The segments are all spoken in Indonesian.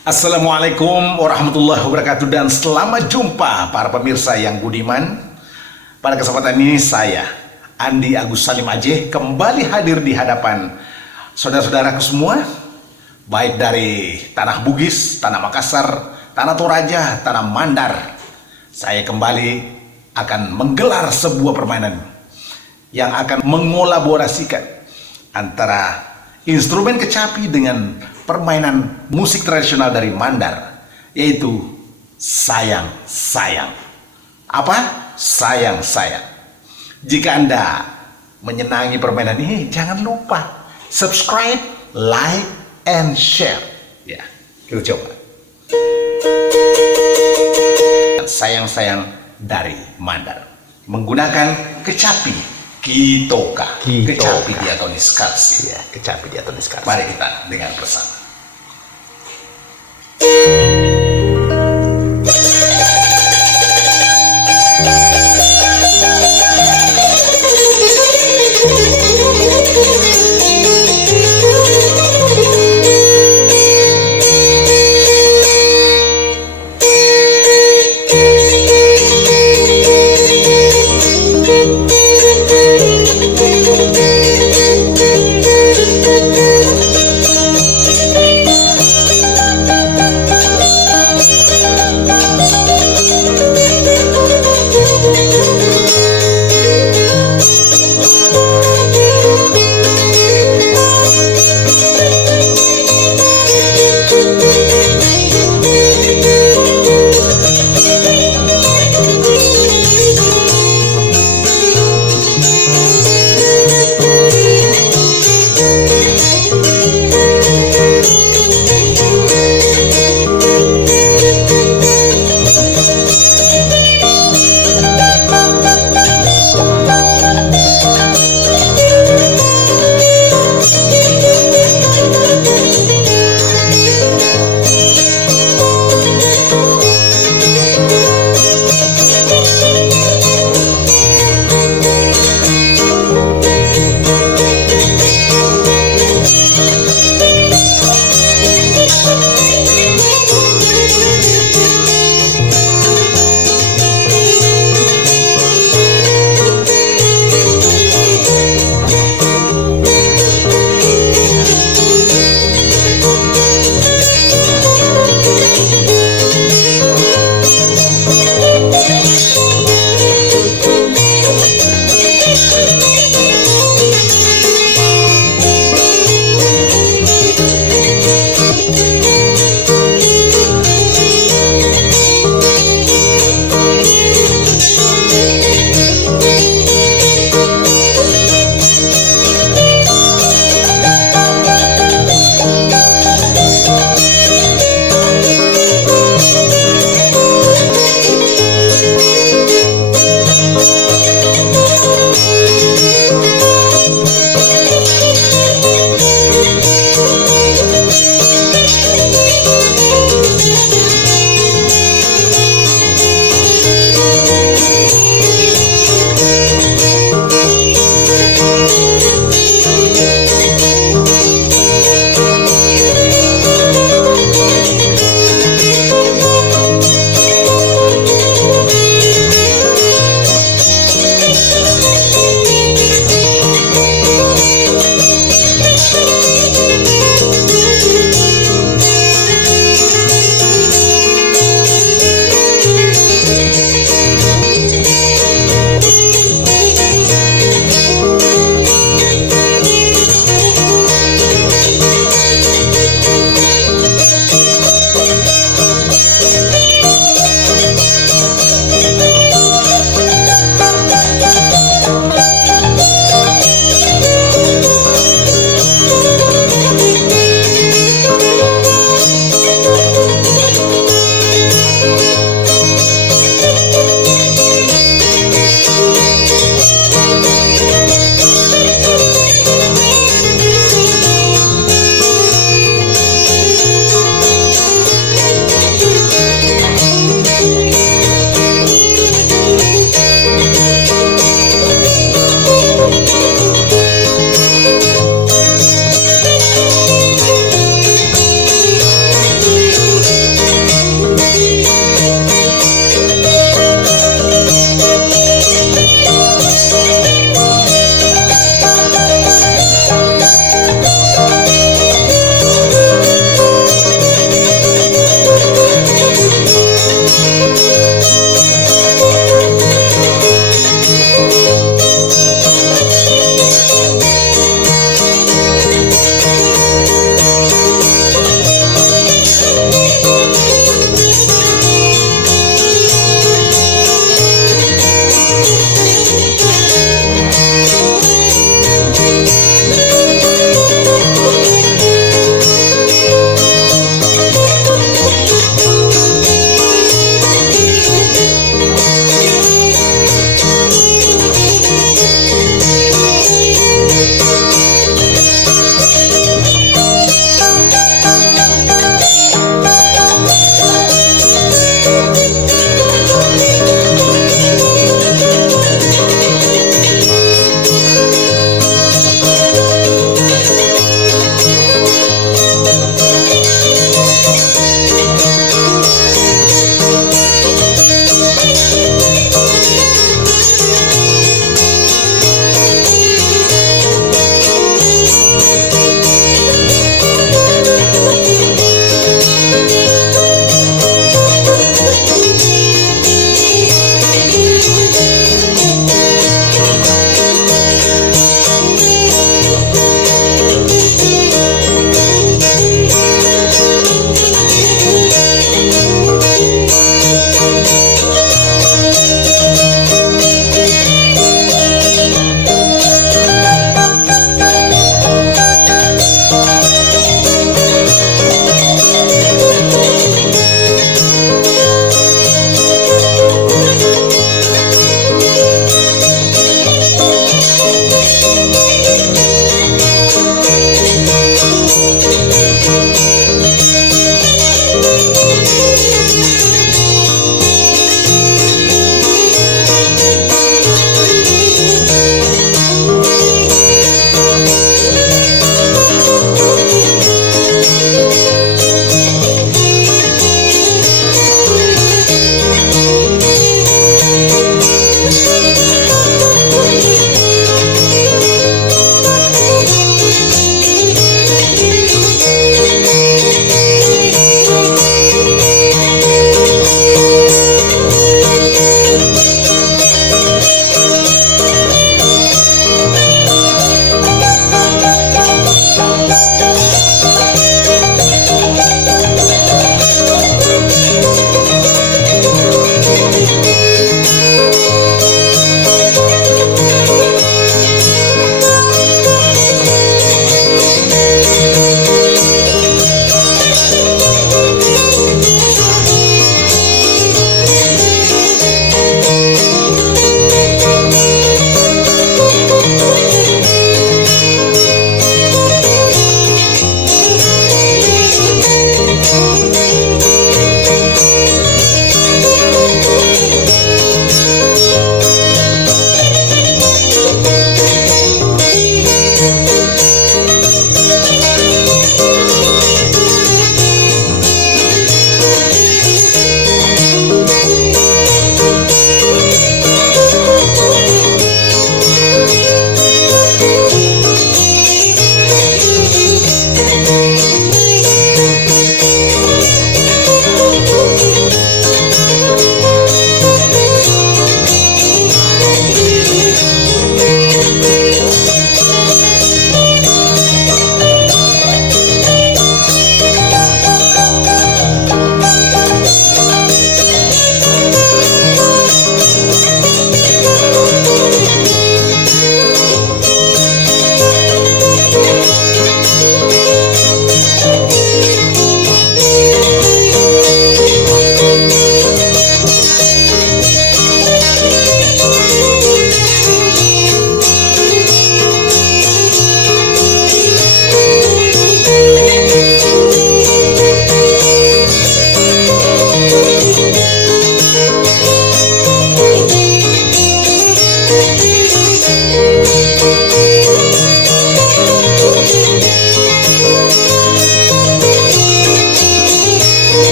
Assalamualaikum warahmatullahi wabarakatuh dan selamat jumpa para pemirsa yang budiman. Pada kesempatan ini saya, Andi Agus Salim Aceh, kembali hadir di hadapan saudara-saudaraku semua, baik dari Tanah Bugis, Tanah Makassar, Tanah Toraja, Tanah Mandar. Saya kembali akan menggelar sebuah permainan yang akan mengolaborasikan antara instrumen kecapi dengan permainan musik tradisional dari Mandar, yaitu sayang-sayang. Apa? Sayang-sayang. Jika Anda menyenangi permainan ini, jangan lupa subscribe, like, and share. Ya, kita coba. Sayang-sayang dari Mandar menggunakan kecapi Kitoka. Kecapi diatonis karsi. Ya, kecapi diatonis karsi. Mari kita dengar bersama.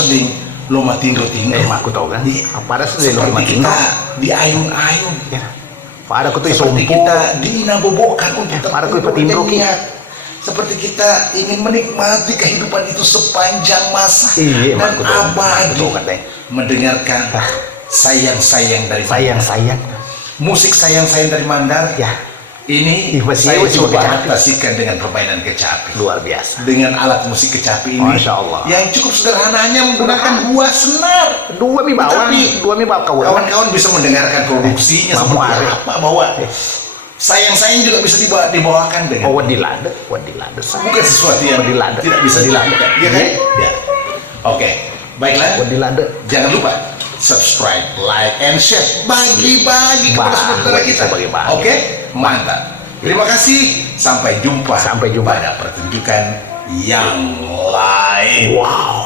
sedang loma tindo-tindo. Aku tahu kan. Pada sedih lo Seperti kita di ayun-ayun. Ya. Pada aku tuh Seperti sompo. kita dinabobokan untuk Pada aku tertidur ipetindo. dan niat. Seperti kita ingin menikmati kehidupan itu sepanjang masa Iya, dan aku tahu. abadi. Aku tahu, katanya. Mendengarkan sayang-sayang dari Mandar. Sayang. Musik sayang-sayang dari Mandar. Ya. Ini Ih, masih saya masih coba kecapi. adaptasikan dengan permainan kecapi. Luar biasa. Dengan alat musik kecapi ini Masya Allah. yang cukup sederhana, hanya menggunakan buah senar. Dua mi bawa. Tapi Dua mi bawa kawan. kawan-kawan bisa mendengarkan produksinya Mamu seperti ada. apa, bahwa sayang-sayang juga bisa dibawakan dengan Oh, wadilada. bukan sesuatu yang Wadilada. tidak bisa dilakukan, ya kan? Ya. Oke, baiklah. Wadilada. Jangan lupa subscribe, like, and share. Bagi-bagi kepada saudara kita. Bagi-bagi. Oke, mantap. Terima kasih. Sampai jumpa. Sampai jumpa. Pada pertunjukan yang lain. Wow.